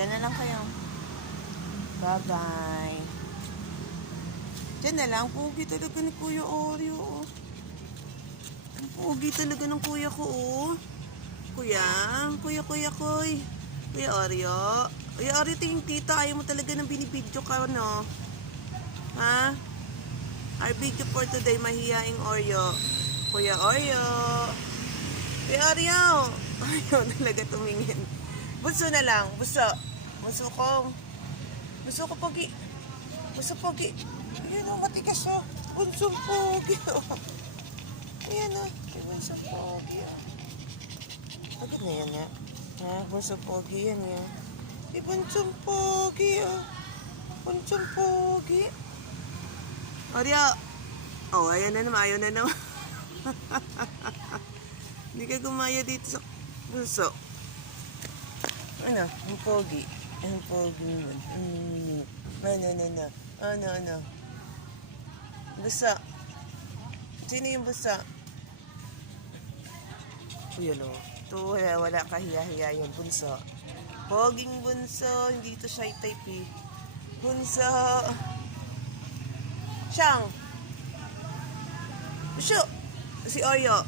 Diyan na lang kayo. Bye-bye. Diyan na lang. Pogi talaga ni Kuya Oreo. oh. Ang talaga ng kuya ko, oh. Kuya, kuya, kuya, kuy. Kuya Oreo. Kuya Oreo, tingin tita. Ayaw mo talaga ng binibidyo ka, no? Ha? Our video for today, mahihaing Oreo. Kuya Oreo. Kuya Oreo. Ayaw talaga tumingin. Buso na lang. Buso. Buso ko. Buso ko, Pogi. Buso, Pogi. Ayan o, matigas o. Bunsong Pogi o. Ayan o. Ay, bunsong Pogi o. Pagod na yan nga. Ha? Bunsong Pogi yan yan. Ay, bunsong Pogi o. Bunsong Pogi. Oreo. Oh, ayan na naman. Ayaw na naman. Hindi ka gumaya dito sa bunso. Ano? Ang pogi. Ang pogi mo. Mm. Ano, ano, ano. Ano, ano. Busa. Sino yung busa? Uy, ano? Ito, wala, wala kahiya-hiya yung bunso. Poging bunso. Hindi to shy type eh. Bunso. Siyang. Busyo. Si Oreo.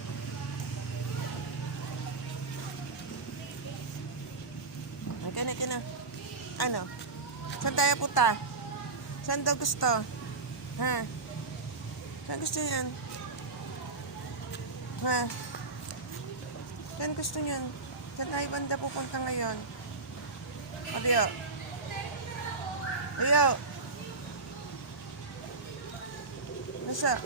Ay, ka na, ka na. Ano? Saan tayo punta? Saan daw gusto? Ha? Saan gusto yan? Ha? Saan gusto niyan? Saan tayo banda pupunta ngayon? Oreo. Oreo. Nasa?